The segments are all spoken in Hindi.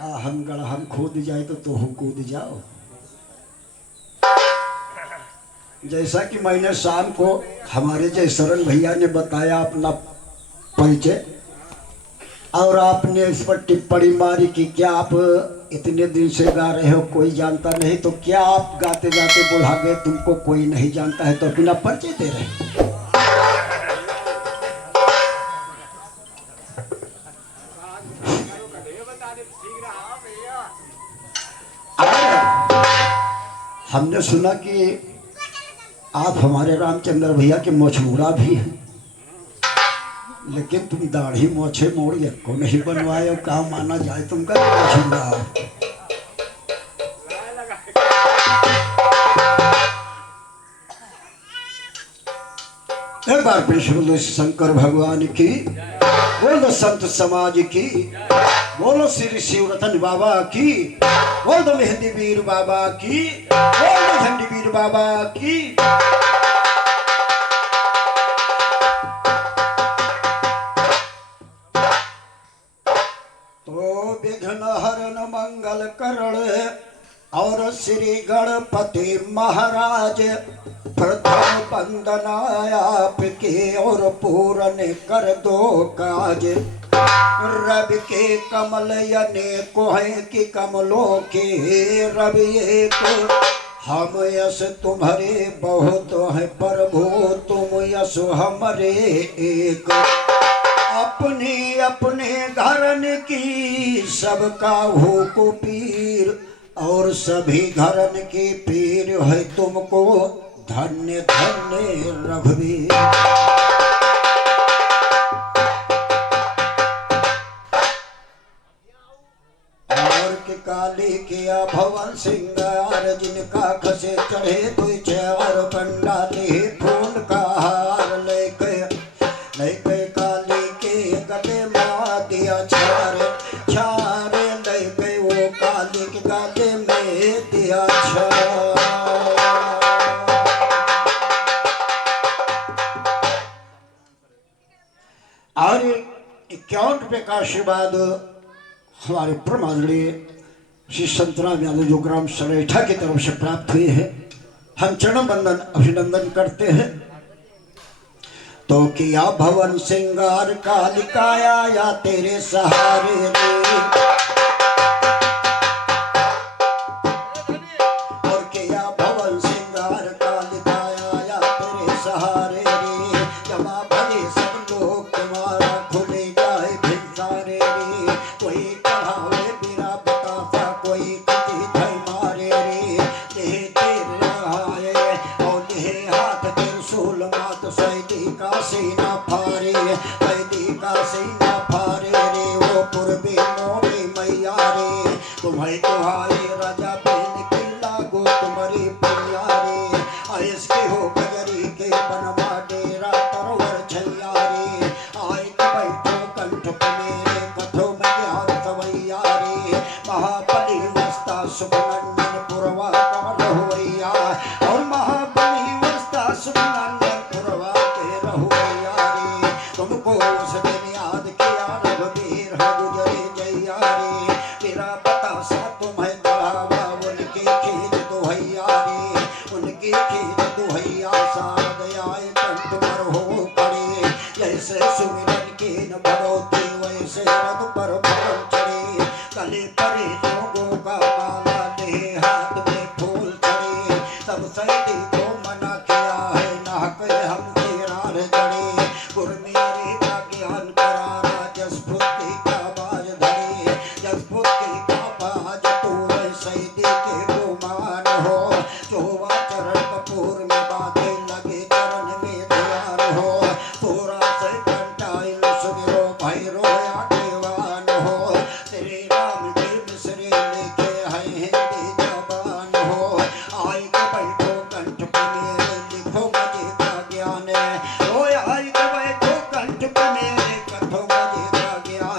का हम गढ़हम खोद जाए तो तुम कूद जाओ। जैसा कि मैंने शाम को हमारे जयशरण भैया ने बताया अपना परिचय, और आपने इस पर टिप्पणी मारी कि क्या आप इतने दिन से गा रहे हो कोई जानता नहीं, तो क्या आप गाते गाते बुढ़ा गए तुमको कोई नहीं जानता है, तो अपना परिचय दे रहे। हमने सुना कि आप हमारे रामचंद्र भैया के मोछमुड़ा भी हैं, लेकिन तुम दाढ़ी मोछे मोड़ को नहीं बनवाए हो, कहा माना जाए तुमका मोछमुड़ा हो। एक बार फिर बोलो शंकर भगवान की, बोलो संत समाज की, बोलो श्री शिवरतन बाबा की, बोलो मेहंदी वीर बाबा की, बोलो झंडी वीर बाबा की। तो विघ्न हरण मंगल करण और श्री गणपति महाराज, प्रथम वंदना आपके और पूर्ण कर दो काज। रवि के कमल यने कोहे की कमलों के रवि एक, हम यश तुम्हारे बहुत है प्रभु तुम यश हमारे एक। अपने अपने घरन की सबका हो को पीर, और सभी घरन के पीर है तुमको धन्य धन्य रघुवीर। और के काली किया भवन सिंगार, जिनका खसे चढ़े तो चार पंडाली फूल का हार लेके लेके काली के गले में दिया छार छार लेके वो काली के गले में दिया छार। और 51 रुपये का आशीर्वाद हमारे परमादरणीय श्री संतराम यादव जो ग्राम सरेठा की तरफ से प्राप्त हुए हैं, हम चरण बंदन अभिनंदन करते हैं। तो किया भवन सिंगार कालिकाया या तेरे सहारे रे, और किया भवन सिंगार कालिकाया या तेरे सहारे रे। जमा भले सब लोग तुम्हारा खुले जाए भिंसारे रे, कोई कहावे बिना बतासा कोई किसी धै मारे रे। देह तेरे रहाए और देह हाथ त्रिशूल मात सैदी का सीना फारे, सैदी का सीना फारे रे। वो पूर्वी मोरी मैया रे, तुम्हें तुहाई राजा बहन की लागो तुम्हारी प्रिया रे। आयस के हो गजरी के बनवा डेरा तरवर छैया रे। आय बैठो कंठ पे मेरे कथो में ज्ञान सवैया रे। महाबली वस्ता सुबनंदन पुरवा कर रहुवैया, और महाबली वस्ता सुबनंदन पुरवा के रहुवैया रे। तुमको उस दिन याद किया रघुवीर है गुजरे जैया रे। तेरा पता सा तुम्हें बढ़ावा उनकी खींच दुहैया रे, उनकी खींच दुहैया सारद आए कंठ पर हो पड़े। जैसे सुमिरन की न बढ़ोती वैसे रथ पर भवन चढ़े। कले परे लोगों का माला ले हाथ में फूल चढ़े। सब सैदी को मना किया है नाक हम तेरार जड़े। गुर मेरे का ज्ञान करारा जसफुती का बाज धरे। जसफुती का बाज तूर सैदी के गुमान हो। चोवा चरण कपूर में बाधे लगे चरण में ध्यान हो। तोरा से कंटाइल सुगिरो भैरो या देवान हो। तेरे राम के मिसरे लेके है हिंदी जबान हो। आई के बैठो कंठ पे मेरे लिखो मजे का ज्ञान है। ओ आई के बैठो कंठ पे मेरे कथो मजे का ज्ञान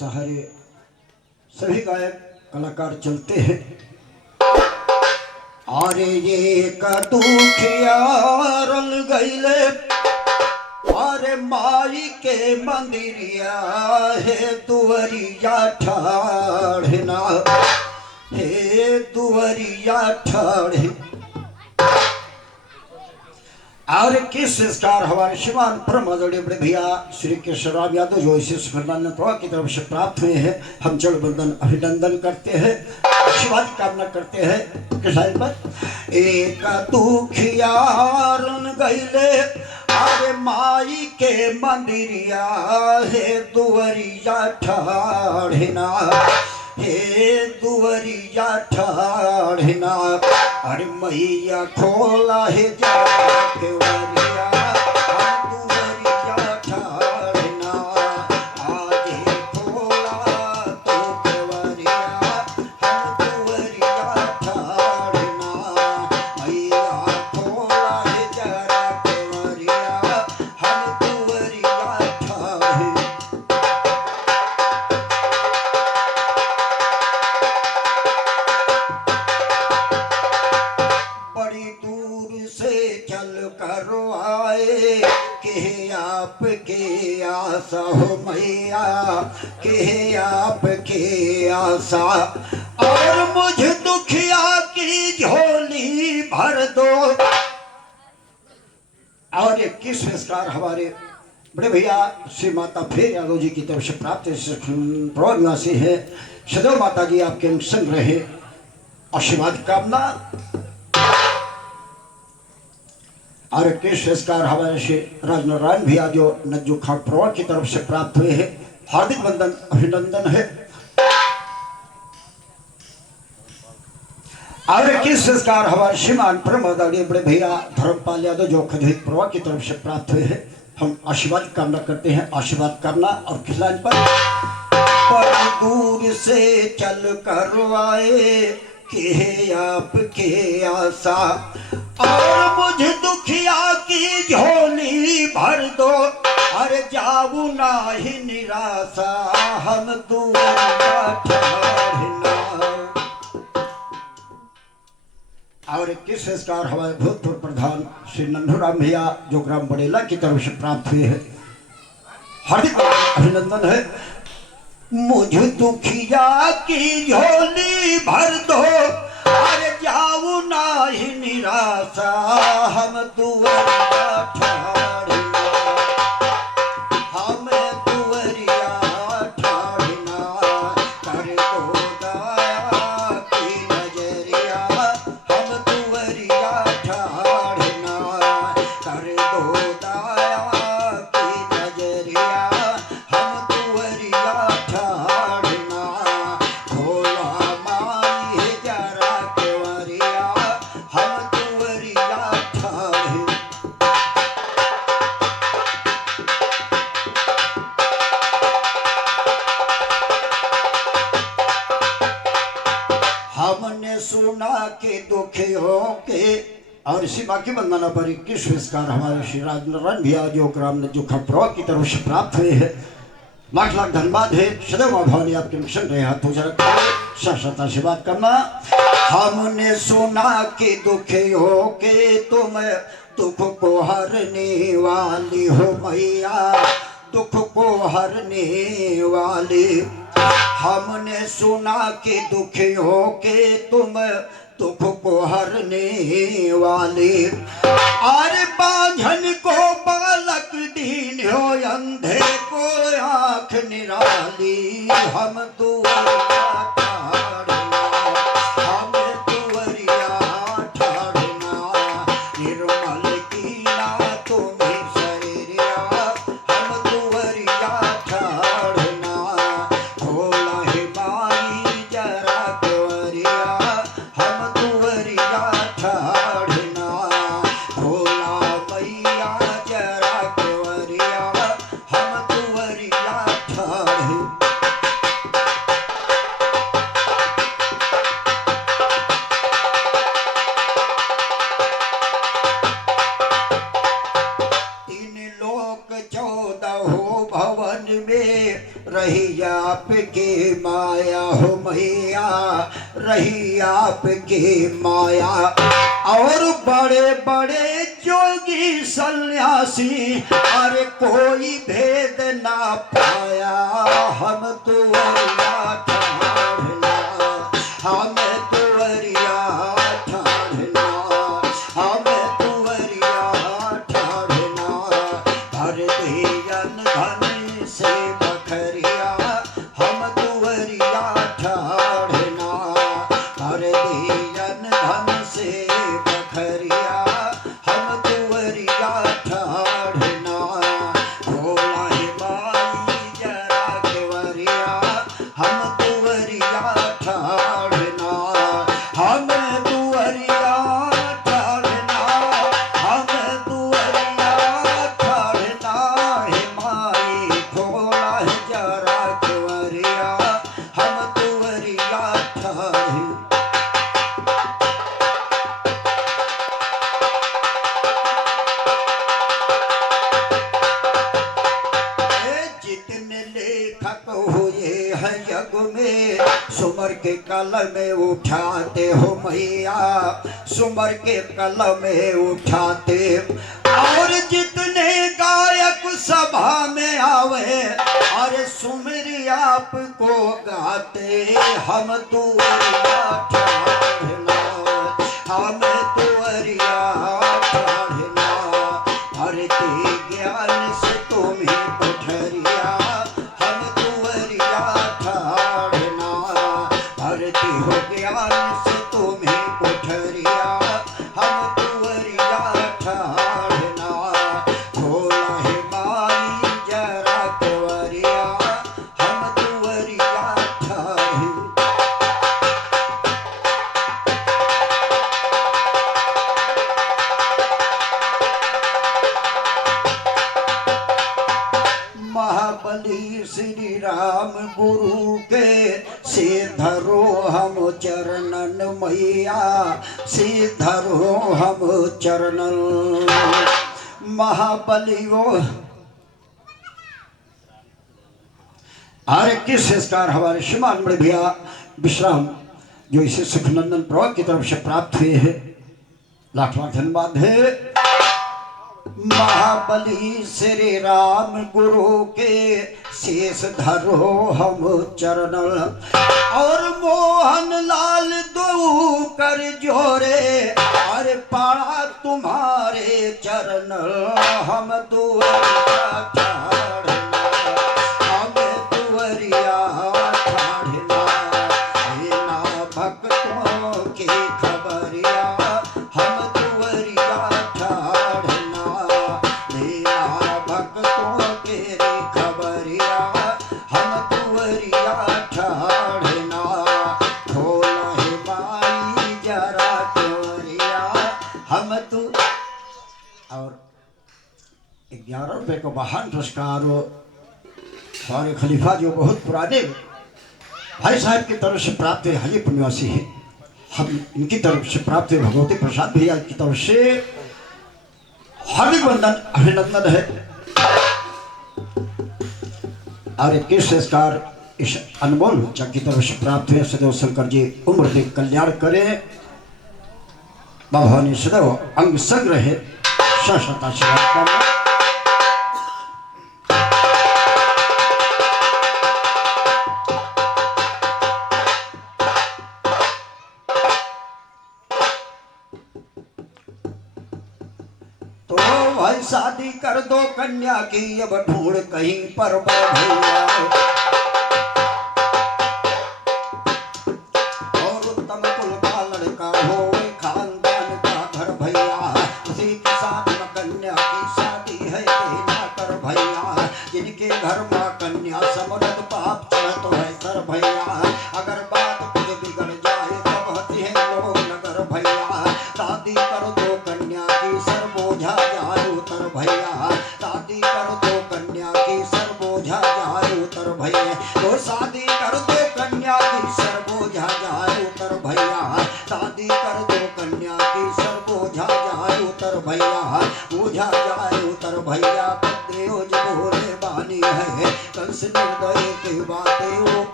सहारे सभी गायक कलाकार चलते हैं। अरे ये का दुखिया रंग गईले, अरे माई के मंदिरिया है दुवरिया ठाढ़ना, हे दुवरिया ठाढ़। और किस संस्कार हमारे श्रीमान परमादरणीय बड़े भैया श्री केशवराम यादव जो इसे सुखनंदन की तरफ से प्राप्त हुए हैं, हम जल बंदन अभिनंदन करते हैं, आशीर्वाद की कामना करते हैं। किसान पर एक दुखिया रन गईले, अरे माई के मंदिरिया है दुवरिया ठाढ़ना, हे दुवरिया ठाढ़ना। अरे मैया खोला है केवरिया दुवरिया ठाढ़ना, आज खोला तो केवरिया हम दुवरिया ठाढ़ना। मैया खोला है जरा केवरिया हम दुवरिया ठाढ़। बड़ी दूर से चल कर आए के आपके आशा हो मैया, के आपके आशा। और मुझ दुखिया की झोली भर दो। और एक किस संस्कार हमारे बड़े भैया श्री माता फेर यादव जी की तरफ से प्राप्त निवासी है। सदैव माता जी आपके संग रहे, आशीर्वाद कामना। और किस संस्कार हमारे श्री राजनारायण भैया जो नज्जू खान प्रवाह की तरफ से प्राप्त हुए हैं, हार्दिक वंदन अभिनंदन है। और किस संस्कार हमारे श्रीमान परमादरणीय बड़े भैया धर्मपाल यादव जो खजूर प्रवाह की तरफ से प्राप्त हुए हैं, हम आशीर्वाद कामना करते हैं, आशीर्वाद करना। और खिलान पर दूर से चल कर आए के आपके आशा, और मुझ दुखिया की झोली भर दो। अरे जाऊ ना ही निराशा हम दुवरिया ठाढ़ना। और किस संस्कार हमारे भूतपूर्व प्रधान श्री नन्हूराम भैया जो ग्राम बड़ेला की तरफ से प्राप्त हुए हैं, हार्दिक अभिनंदन है। मुझ दुखिया की झोली भर दो, अरे जाऊ ना ही निराशा हम दुवरिया ठाढ़ना, हम दुवरिया ठाढ़ना। कर दो दया की नजरिया हम दुवरिया ठाढ़ना, कर दो दया की नजरिया हम दुवरिया ठाढ़ना। खोला माई जरा केवरिया हम दुवरिया ठाढ़। हमने सुना के दुखियों के। और इसी बाकी वंदना पर 21 संस्कार हमारे श्री राजनारायण भैया जो ग्राम नज्जू खान प्रवाह की तरफ से प्राप्त हुए हैं, लाख लाख धन्यवाद है। सदैव मां भवानी आपके मिशन रहे, हाथों जरा शाश्वत आशीर्वाद करना। हमने सुना कि दुखियों के तुम दुख को हरने वाली हो मैया, दुख को हरने वाली। हमने सुना कि दुखियों के तुम दुख को हरने वाली। अरे बांझन को बालक दीन हो, अंधे को आँख निराली हम दुवरिया ठाढ़ना, हम दुवरिया ठाढ़ना। निर्मल की ना तुम्हें शरीरिया हम दुवरिया ठाढ़ना। खोला है माई जरा केवरिया हम दुवरिया ठाढ़ना। खोला मैया जरा केवरिया हम दुवरिया ठाढ़। तीन लोक 14 भवन में रहिया आपकी माया हो मैया, रही आपकी माया। और बड़े बड़े जोगी सन्यासी अरे कोई भेद ना पाया। हम तुअरिया ठाढ़ना, हम तुअरिया ठाढ़ना, हम तुअरिया ठाढ़ना। भर दियन धन से बखरिया, हम तुअरिया ठाढ़ना। भर दियन धन से बखरिया, हम तुअरिया ठाढ़ना। भोला हे माई जरा केवरिया, हम तुअरिया ठाढ़ना। हम तुअरिया ठाढ़ना, हम तुअरिया ठाढ़ना। हे माई भोला हे जरा केवरिया, हम तुअरिया ठाढ़ना। जितने लेखक हुए हैं जग में, सुमर के कलम में उठाते हो मैया, सुमर के कलम में उठाते। और जितने गायक सभा में आवे अरे सुमिर आपको गाते। हम तुअरिया ठाढ़ना, हम तुअरिया ठाढ़ना। भरते ज्ञान से तुम्हें कोठरिया, हम तुअरिया ठाढ़ना। भरती हो ज्ञान से तुम्हें कोठरिया, हम तुअरिया ठाढ़ना। भोला हे माई जरा केवरिया, हम तुअरिया ठाढ़ना। महाबली श्री राम गुरु के से धरो हम चरणन मैया, से धरो हम चरणन। महाबली वो हरे किस संस्कार हमारे श्रीमान बड़े भैया विश्राम जो इसे सुखनंदन प्रभु की तरफ से प्राप्त हुए हैं, लाख लाख धन्यवाद है। महाबली श्री राम गुरु के शेष धरो हम चरण। और मोहन लाल दो कर जोरे अरे पाड़ा तुम्हारे चरण। हम तुअरिया ठाढ़ना, हम तुअरिया ठाढ़ना। बिना भक्तों की खबरिया, हम तुअरिया ठाढ़ना। बिना भक्तों के खबरिया, हम तुअरिया ठाढ़ना। भोला हे माई जरा केवरिया, हम तु। और 11 रुपये का महान पुरस्कार हमारे खलीफा जो बहुत पुराने भाई साहब की तरफ से प्राप्त है, हाजीपुर निवासी है, हम इनकी तरफ से प्राप्त है। भगवती प्रसाद भैया की तरफ से हार्दिक वंदन अभिनंदन है। और एक संस्कार इस अनमोल बच्चा की तरफ से प्राप्त है। सदैव शंकर जी उम्र के कल्याण करें, भवानी सदैव अंग संग रहे, शाश्वत आशीर्वाद करना। तो भाई शादी कर दो कन्या की, अब ढूंढ कहीं पर भैया। और उत्तम कुल का लड़का हो, खानदान का घर भैया। उसी के साथ में कन्या की शादी है देना कर भैया। जिनके घर माँ कन्या समरत पाप चढ़त है सर भैया। अगर बात कुछ बिगड़ जाए तब हंसी है लोग नगर भैया। शादी कर दो कन्या की सर बोझा जाए उतर भैया। शादी कर दो कन्या की सर बोझा जाए उतर भैया।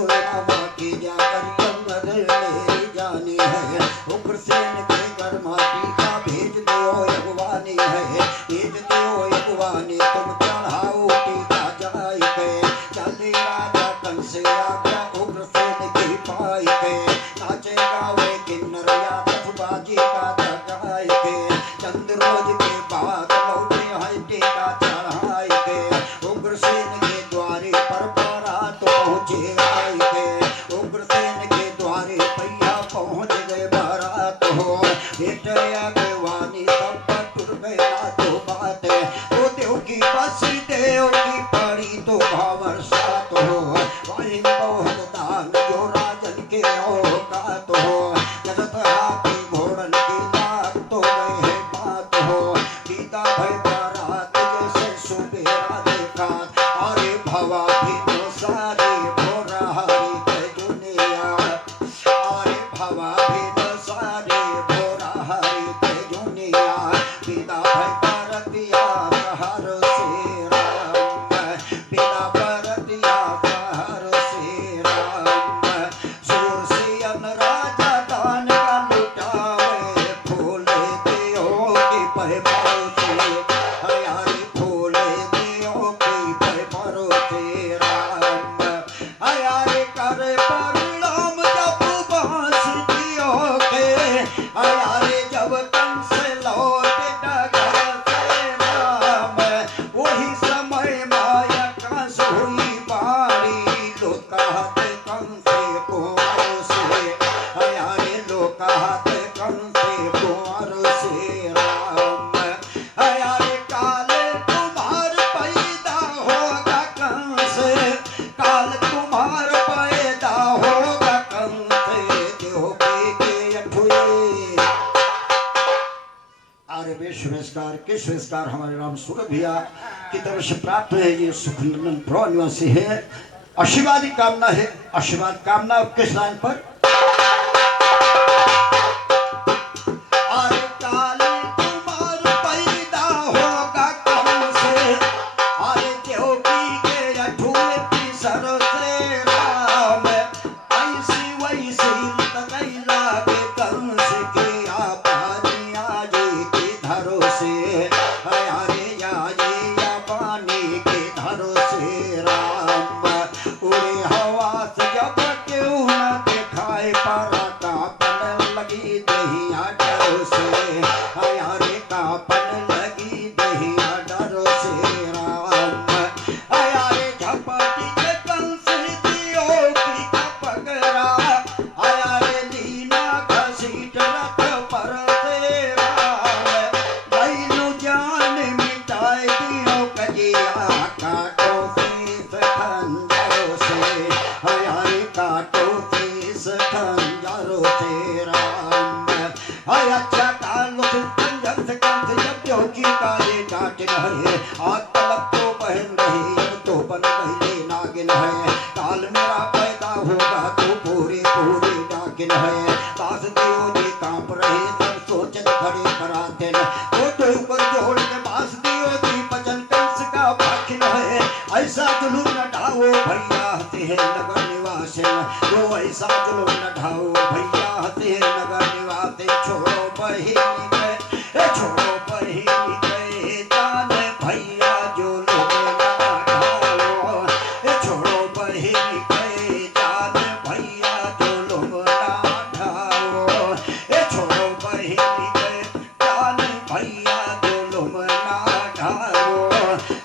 परशुरामा की जाकर जंगल मेरी जानी है। उग्रसेन के घर माटी का भेज दो अगवानी है, भेज दो अगवानी तुम चढ़ाओ टीका जाई के। चले राजा कंस आज्ञा उग्रसेन की पाई के, नाचे गावे किन्नर यादव बाजी का जगाई के। चंद रोज के बाद लौटे है टीका चढ़ाई के, उग्रसेन के द्वारे पर बारात पहुँचे आई के। उग्रसेन के द्वारे पैया पहुँच गए बारात हो, बेटया देवानी सब टूट गया तो बात है। तो देव की बस देव की पड़ी तो भावर सात हो, वही बहुत दान जो राजन के औकात हो। जगत हाथी घोड़न की लात तो गए है बात हो, सीता भय बारात जैसे सुबेरा देखा। अरे भवा भी सारे भोरा हरी के दुनिया, अरे भवा भी सारे भोरा हरी के दुनिया। पिता भय परतिया हर से राम, पिता परतिया हर से राम। सूर से अन राजा दान का लुटावे, फूले देओ की पह परोसे, हयारी फूले देओ की पह परोसे राम। हयारी करे परिणाम जब बांस दियो के, हयारी जब कंस लौट डगर से राम। वही समय माया कंस हुई बारी, लोग कहते कंस कुंवर से, हयारी लोग कहते कंस कुंवर से राम। हयारी काले तुम्हार पैदा होगा कंस, काल तुम्हार पैदा होगा कंस। देवकी के अठुए आर्य विश्वेश्वर किश्वेश्वर हमारे राम सूरत भैया की तरफ से प्राप्त है। ये सुखनंदन प्रो निवासी है, आशीर्वाद की कामना है। आशीर्वाद कामना किस लाइन पर? अरे काले तुम्हार पैदा होगा कंस, अरे देवकी के अठुए पिसर से राम। ऐसी वैसी तकैला के कंस के आपानी आजी के धरो से, हयारे आजी आपानी के धरो से राम। उड़े हवा से जब क्यों न दिखाए परा कापन लगी दहिया डरो से, हयारे कापन लगी दहिया डरो से राम। हयारे झपटी के कंस दियो की पगरा, हयारे लीना घसीट रथ पर से राम। लैलू जान मिटाए दियो कजिया, काटो शीस खंजरों से, हयारे काटो शीस खंजरों से राम। हय अच्छा कालो से खंजर से कंस जब देवकी काले डांट रहे, आग तलक तो बहन रही अब तो बन गई नागिन है। काल मेरा पैदा होगा तो पूरी पूरी नागिन है। दास देव जी कांप रहे सब सोचत खड़े पराते न, तो ऊपर जोड़ के बास देव जी बचन कंस का भाखिन है। ऐसा जुलूम न ढाओ भैया हंसे है नगर निवासी, वो ऐसा जुलूम न ढाओ भैया हंसे है नगर निवासी। छोड़ो बहिनी के, छोड़ो बहिनी के जान भैया जुलूम न ढाओ, छोड़ो बहिनी के जान भैया जुलूम न ढाओ, छोड़ो बहिनी के जान भैया जुलूम न ढाओ।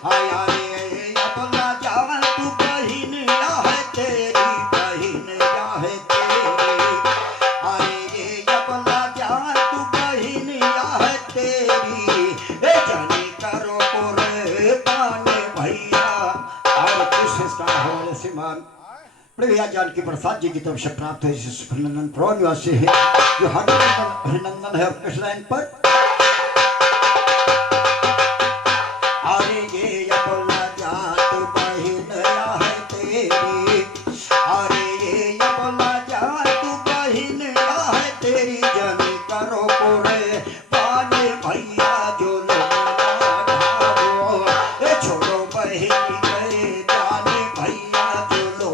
आया रे अपना जान तू बहिन या है तेरी, बहिन या है तेरी। आए ये अपना जान तू बहिन या है तेरी, जानी करो कोरे पाने भैया। और किस का हमारे श्रीमान प्रिया जानकी प्रसाद जी की तरफ से प्राप्त है। सुखनंदन प्रो निवासी है जो हरिनंदन है किस लाइन पर? अरे ये अपना जात बहिन या है तेरी, अरे ये अपना जात बहिन या है तेरी। जानी करो कोरे पाने भैया जो छोड़ो बहिनी गए जाने भैया जो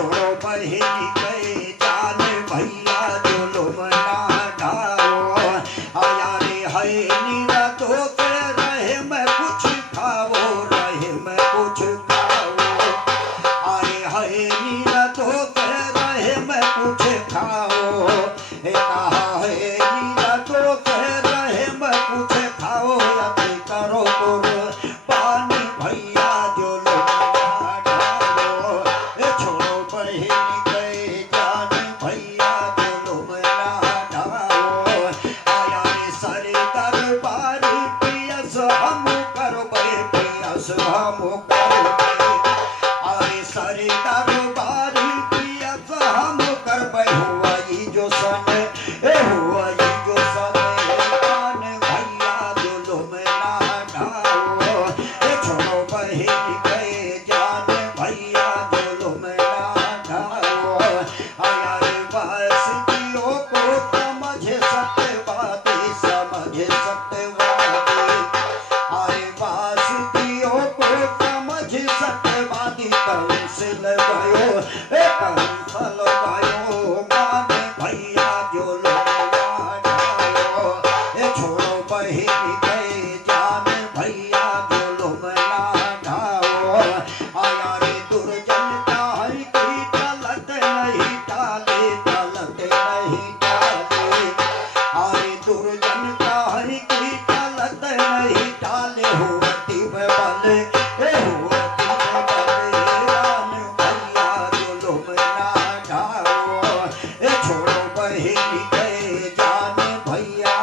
छोड़ो बहिनी के जान भैया जुलुम ना ढाओ। आया रे है नीरा तो रहे मैं कुछ खाओ, रहे मैं कुछ खाओ। आए है नीरा तो रहे मैं कुछ खाओ। कहा है नीरा तो रहे मैं कुछ खाओ। यदि करो कुर्बानी भैया जुलुम ना ढाओ। छोड़ो बहिनी के जान भैया जुलुम ना ढाओ। आया रे सारे दरबार पियस हम करबे, पियस हम करबे। आए सारे दरबार पियस हम करबे। हुआ ई जो सन, हुआ ई जो सन जान भैया जुलुम ना ढाओ। छोड़ो बहिनी के जान भैया जुलुम ना ढाओ। आया रे वासियों को समझ सत्यवादी, समझ सत्यवादी। आए वासियों को समझ सत्यवादी। कंसिल भयो, कंसल भयो मान भैया जुलुम ना ढाओ। छोड़ो बहिनी के जान भैया जुलुम ना ढाओ। आया रे दुर्जन का है की गलत नहीं डाले, गलत नहीं डाले। आए दुर्जन का है की गलत नहीं डाले। होती में बल, होती में बलराम भैया जुलुम ना ढाओ। छोड़ो बहिनी के जान भैया।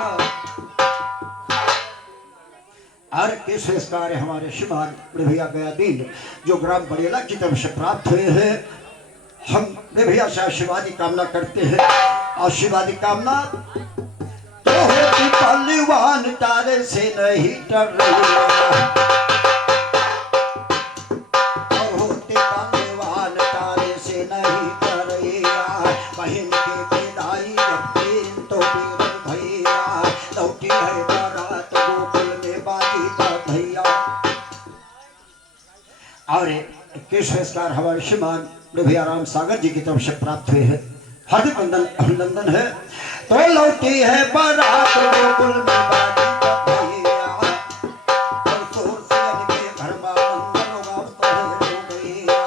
और के संस्कार हमारे श्रीमान भैया गया दिन जो ग्राम बड़ेला की तरफ से प्राप्त हुए हैं। हम भैया से आशीर्वाद की कामना करते हैं। आशीर्वाद की कामना तो होती पहलवान तारे से नहीं डर रही, और होते पहलवान तारे से नहीं डर रही। बहन के विदाई जब दिन तो वीर भैया लौटी है बारात गोकुल में बाजी भैया। और के संस्कार हमारे श्रीमान भैया राम सागर जी की तरफ से प्राप्त हुए हैं। हार्दिक अभिनंदन है। तो लौटी है बारात गोकुल में बाजी भैया। और शोर से के घर में मंगल गाता है भैया।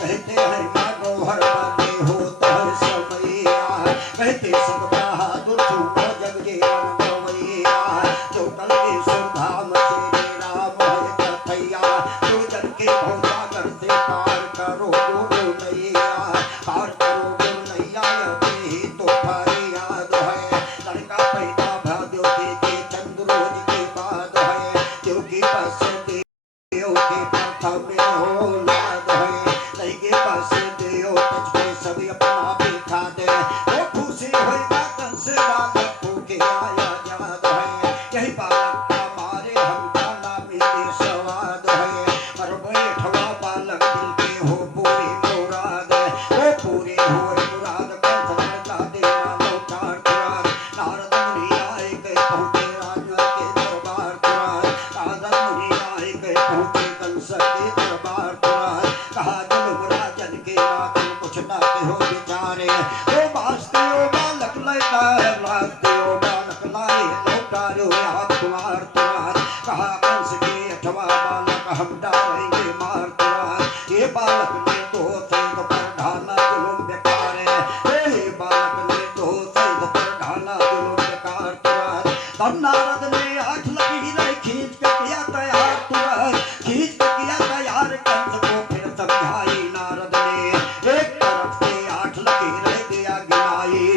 कहते हैं मानो हर बने होता है समैया। कहते सब बहादुर तुम जग जीवन गवैया। जो कल के सुधाम तेरे राम है कथैया। जो जन के भौसा करते पार करो गुरु नैया, पार करो गुरु नैया। यदि तो थारी याद है लड़का पैदा भाद्यो के चंद्रोज के बाद है। क्योंकि बस देव के प्रथम में हो लाद है। नहीं के पास देव तुझको सभी अपना बिठा दे। वो खुशी होगा कंस बालक भूखे आया याद है। यही बालक हमारे हम जाना मिले स्वाद है। पर बैठवा बालक दिल के हो पूरी मुराद। वो पूरी हुए मुराद कंस का देना लौटार तुरार। नारद मुनि आए गए पहुंचे राजा के दरबार तुरार। नारद मुनि आए गए पहुंचे कंस के दरबार तुरार। कहा जुलुम राजन के राजन कुछ ना कहो बिचारे। वो वास्ते ओ बालक लैता है, वास्ते ओ बालक लाए लौटारे हाथ कुमार तुरार। कहा कंस के अठवा बालक हम डालेंगे मार तुरार। ये बालक ने तो सैद पर ढाला जुलुम बेकार है। ये बालक ने तो सैद पर ढाला जुलुम बेकार तुरार। तब नारद ने आठ लगी रही खींच के किया तैयार तुरार। खींच के किया तैयार कंस को फिर समझाई नारद ने। एक तरफ से आठ लगी रह गया गिनाई।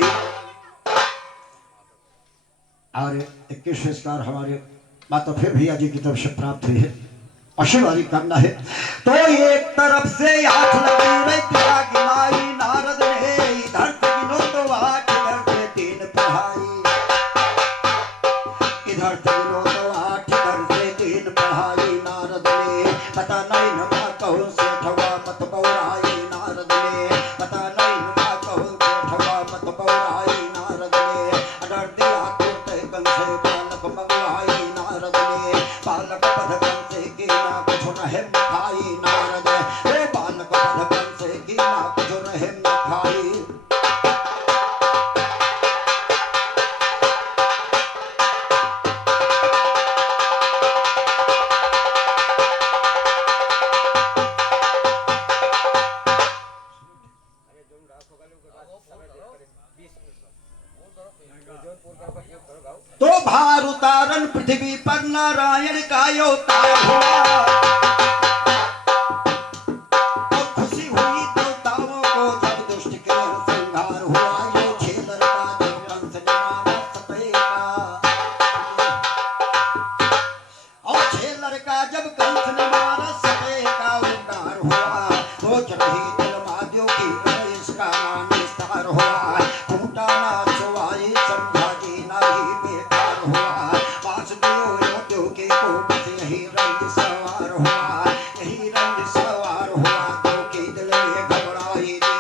और 21 संस्कार हमारे माता फिर भैया जी की तरफ से प्राप्त हुई है। आशीर्वाद की कामना है। तो एक तरफ से आठ लगी रह गया गिनाई। नारद ने इधर से गिनो तो आठ, इधर से तीन पढ़ाई। इधर से गिनो तो आठ, इधर से तीन पढ़ाई। नारद ने पता नहीं नमा कहूँ से ठवा मत पौराई। नारद ने पता नहीं नमा कहूँ से ठवा मत पौराई। नारद ने डर दिया कुर्ते कंस बालक मंगवाई। नारद ने बालक पद कंस की ना कुछ न है मिठाई। नारद बालक पद कंस की ना रहम न खाई। तो भार उतारन पृथ्वी पर नारायण का अवतार हुआ। तो खुशी हुई देवताओं को जब दुष्ट के संहार हुआ। यो छेदर का जब कंस ने मारा सतय का, और छेदर का जब कंस ने मारा सतय का उद्धार हुआ। सोच रही दिल मादियों की इसका नाम विस्तार हुआ। टूटा ना सुवाई समझा जी नहीं बेकार हुआ। वासुदेव योद्यों के कोप से यही रंग सवार हुआ। यही रंग सवार हुआ तो के दिल में घबराई दी।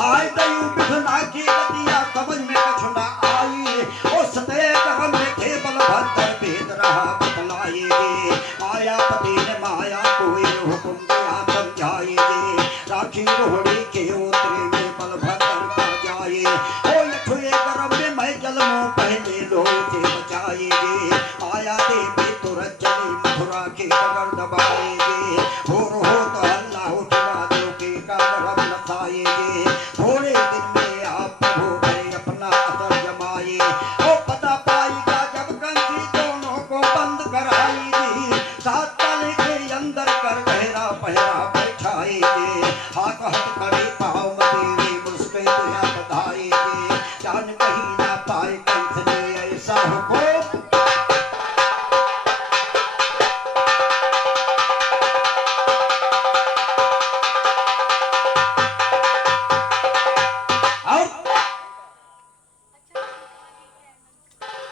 हाय दयु विधना की गतिया समझ में कछु न आई। ओ सतय कर्म में थे बलभद्र भेद रहा बतलाई दी। मायापति ने माया को ये हुक्म दिया समझाई दी। राखी रोहड़ी के उतरे में बलभद्र का जाए। ओ लठुए गर्भ में मैं जलमूं पहले लो से बचाएगी। माया देवी तुरंत चली मथुरा की डगर दबाएगी। भोर हो तो हल्ला उठा दो के का गर्भ नसाएगी। थोड़े दिन में आप प्रभु करे अपना असर जमाए। ओ पता पाएगा जब कंसी दोनों को बंद कराएगी। सात ताले के अंदर कर गहरा पहरा बैठाएगी। हाथ हाथ करे पाँव मदेवी मुस्के दुया बधाएगी। जान कहीं ना पाए कंस ने ऐसा हुक्म।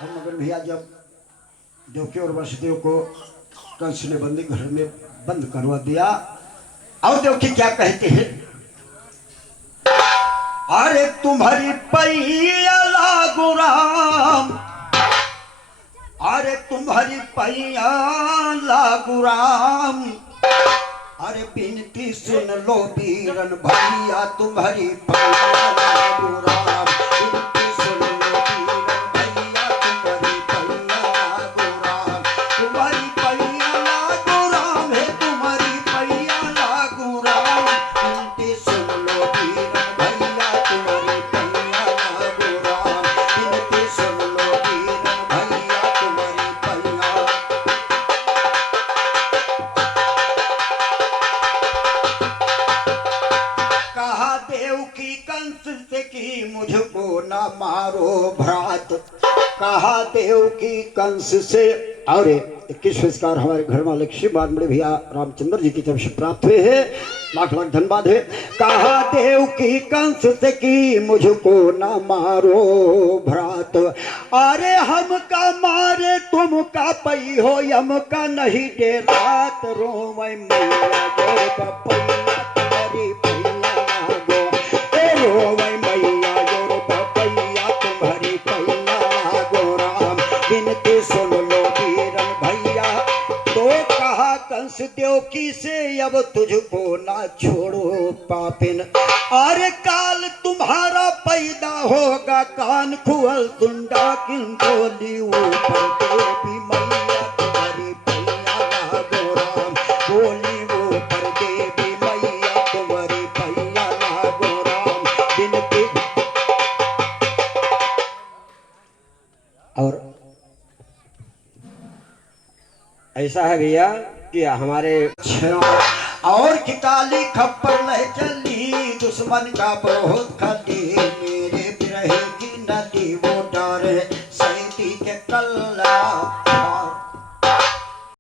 और मगर भैया जब देवकी और वसुदेव को कंस ने बंदी घर में बंद करवा दिया। और देवकी क्या कहते हैं? अरे तुम्हारी पैया लागू राम, अरे तुम्हारी पैया लागू राम। अरे बिनती सुन लो वीरन भैया तुम्हारी पैया लागू राम। बिनती सुन लो वीरन भैया तुम्हारी पैया लागू राम। तुम्हारी पैया लागू राम है, तुम्हारी पैया लागू राम। बिनती सुन लो वीरन भैया तुम्हारी पैया लागू राम। बिनती सुन लो वीरन भैया तुम्हारी पैया। कहा देव की कंस से कि मुझको न मारो भ्रात। कहा देव की कंस से। और 21 पुरस्कार हमारे घर वाले श्रीमान बड़े भैया रामचंद्र जी की तरफ से प्राप्त हुए हैं। लाख लाख धन्यवाद है। कहा देव की कंस से कि मुझको न मारो भ्रात। अरे हम का मारे तुम का पई हो, यम का नहीं दे रात। रो मैया जो पपैया तुम्हारी पैया लागो। रो मैया जो पपैया तुम्हारी पैया लागो राम। बिनती सुन लो वीरन भैया। तो कहा कंस देवकी से अब तुझको ना छोड़ो पापिन। अरे काल तुम्हारा पैदा होगा कान खुअल सुंडा किंतोली ऊपर देवी मैया तुम्हारी पैया लागो राम। बोली ऊपर देवी मैया तुम्हारी पैया लागो राम। बिनती। और ऐसा है भैया कि हमारे और किताली खप्पर ले चली दुश्मन का बहुत खली। मेरे बिरहे की नदी वो डर सैती के कल्ला।